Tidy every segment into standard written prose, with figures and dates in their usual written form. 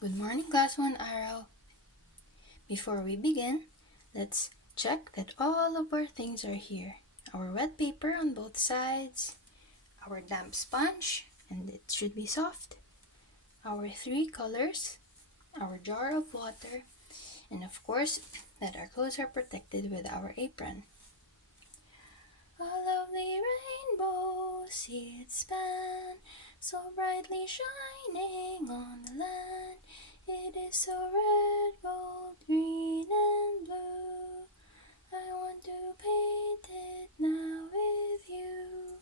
Good morning, class 1 Araw. Before we begin, let's check that all of our things are here. Our wet paper on both sides, our damp sponge, and it should be soft, our 3 colors, our jar of water, and of course, that our clothes are protected with our apron. A lovely rainbow, see it span, so brightly shining on the land. It is so red, gold, green, and blue. I want to paint it now with you.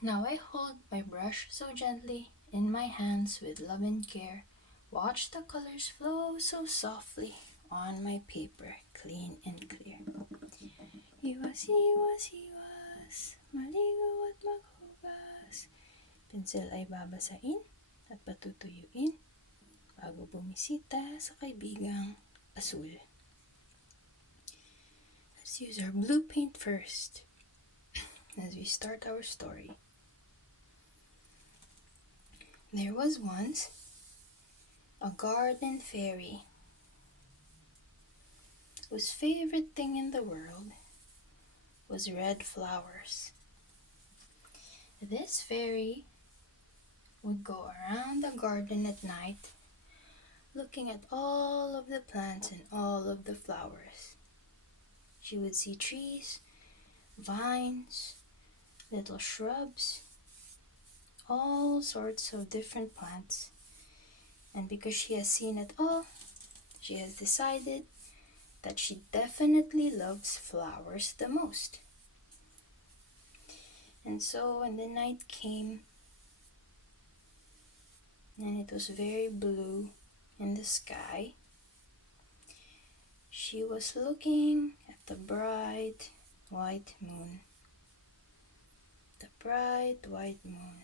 Now I hold my brush so gently in my hands with love and care. Watch the colors flow so softly on my paper, clean and clear. Iwas, iwas, iwas, maligo at maghugas. Pinsel ay babasain at patutuyuin bago bumisita sa kaibigang asul. Let's use our blue paint first as we start our story. There was once a garden fairy whose favorite thing in the world was red flowers. This fairy would go around the garden at night looking at all of the plants and all of the flowers. She would see trees, vines, little shrubs, all sorts of different plants. And because she has seen it all, she has decided that she definitely loves flowers the most. And so when the night came and it was very blue in the sky, she was looking at the bright white moon. The bright white moon.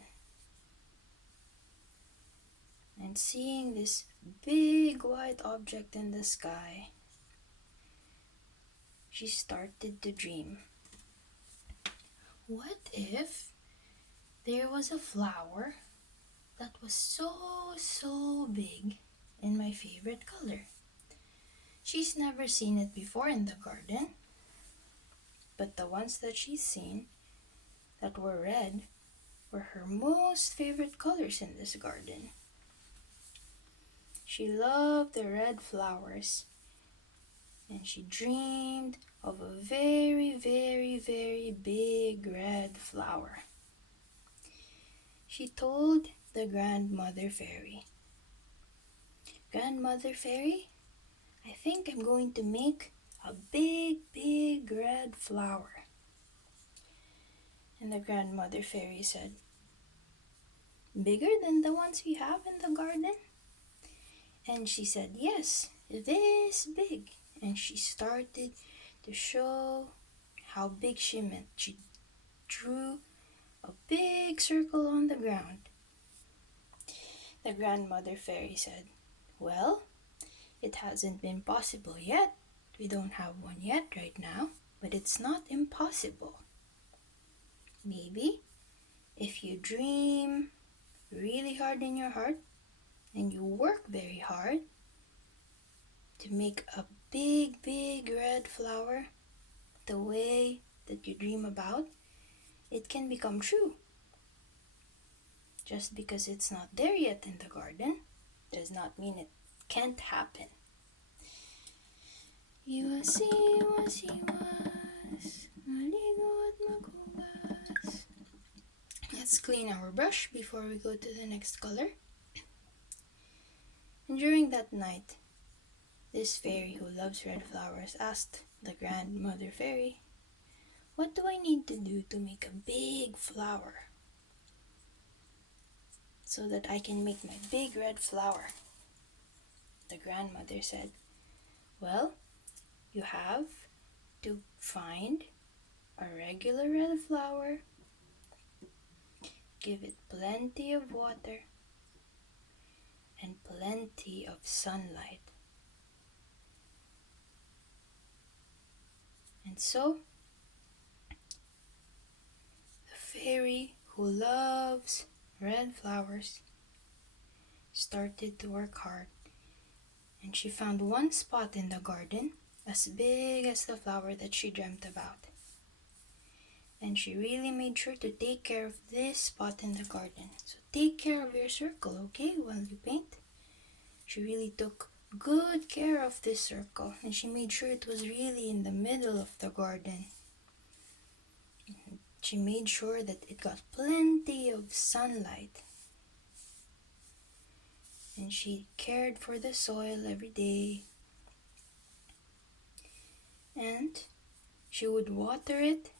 And seeing this big white object in the sky, she started to dream. What if there was a flower that was so big in my favorite color? She's never seen it before in the garden, but the ones that she's seen that were red were her most favorite colors in this garden. She loved the red flowers, and she dreamed of a very big red flower. She told the grandmother fairy, "Grandmother fairy, I think I'm going to make a big red flower." And the grandmother fairy said, "Bigger than the ones we have in the garden?" And she said, "Yes, this big." And she started to show how big she meant. She drew a big circle on the ground. The grandmother fairy said, "Well, it hasn't been possible yet. We don't have one yet right now, but it's not impossible. Maybe if you dream really hard in your heart and you work very hard to make a big red flower the way that you dream about, it can become true. Just because it's not there yet in the garden does not mean it can't happen." Iwas, iwas, iwas, maligo at maghugas. Let's clean our brush before we go to the next color. And during that night, this fairy who loves red flowers asked the grandmother fairy, "What do I need to do to make a big flower so that I can make my big red flower?" The grandmother said, "Well, you have to find a regular red flower, give it plenty of water and plenty of sunlight. And so, the fairy who loves red flowers started to work hard, and she found one spot in the garden as big as the flower that she dreamt about. And she really made sure to take care of this spot in the garden. So take care of your circle, okay, while you paint. She really took good care of this circle, and she made sure it was really in the middle of the garden. She made sure that it got plenty of sunlight. And she cared for the soil every day. And she would water it,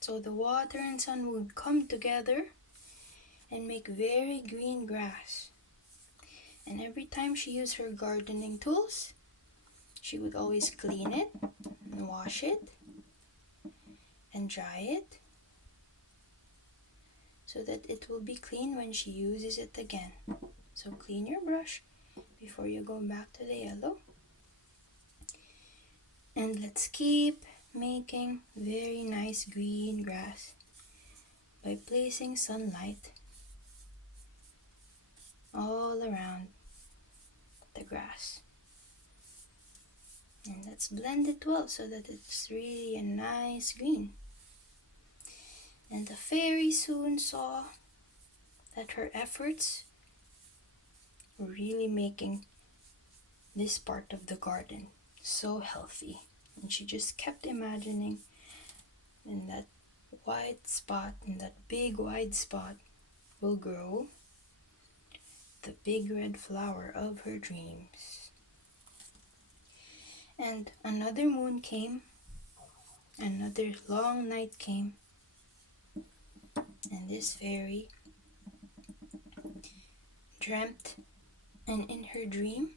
so the water and sun would come together and make very green grass. And every time she used her gardening tools, she would always clean it and wash it and dry it so that it will be clean when she uses it again. So clean your brush before you go back to the yellow. And let's keep making very nice green grass by placing sunlight all around the grass. And let's blend it well so that it's really a nice green. And the fairy soon saw that her efforts were really making this part of the garden so healthy. And she just kept imagining in that white spot, in that big wide spot, will grow the big red flower of her dreams. And another moon came, another long night came, and this fairy dreamt, and in her dream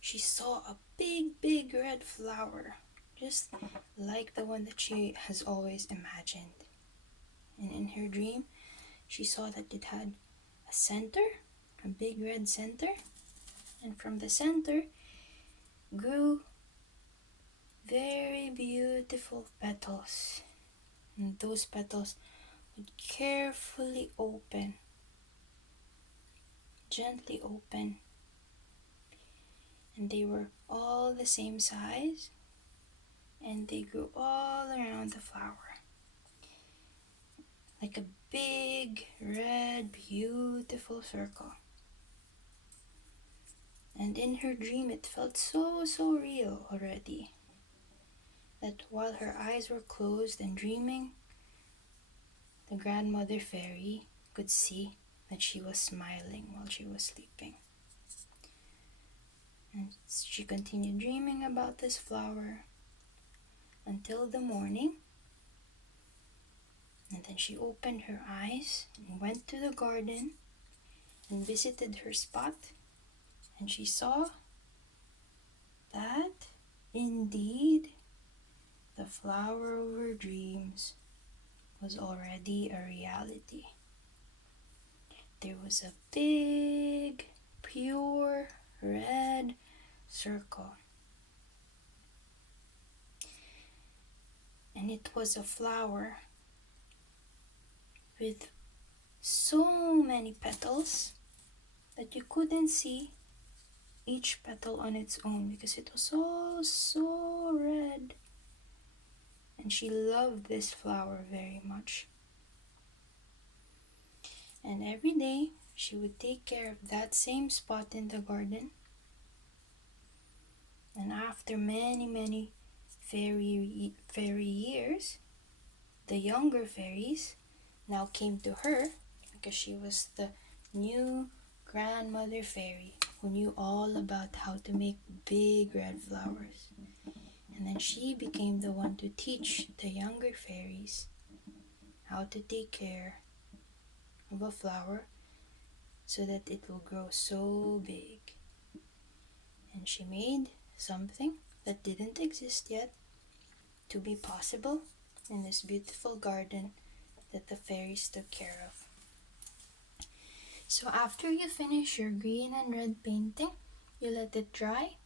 she saw a big red flower, just like the one that she has always imagined. And in her dream she saw that it had a center, a big red center, and from the center grew very beautiful petals. And those petals would carefully open, gently open, and they were all the same size, and they grew all around the flower like a big red beautiful circle. And in her dream it felt so real already that while her eyes were closed and dreaming, the grandmother fairy could see that she was smiling while she was sleeping. And she continued dreaming about this flower until the morning. And then she opened her eyes and went to the garden and visited her spot. And she saw that indeed the flower of her dreams was already a reality. There was a big, pure red circle. And it was a flower with so many petals that you couldn't see each petal on its own because it was so red. And she loved this flower very much. And every day she would take care of that same spot in the garden. And after many fairy years, the younger fairies now came to her because she was the new grandmother fairy who knew all about how to make big red flowers. And then she became the one to teach the younger fairies how to take care of a flower so that it will grow so big. And she made something that didn't exist yet to be possible in this beautiful garden that the fairies took care of. So after you finish your green and red painting, you let it dry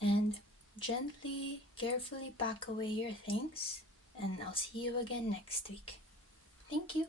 and gently, carefully pack away your things, and I'll see you again next week. Thank you.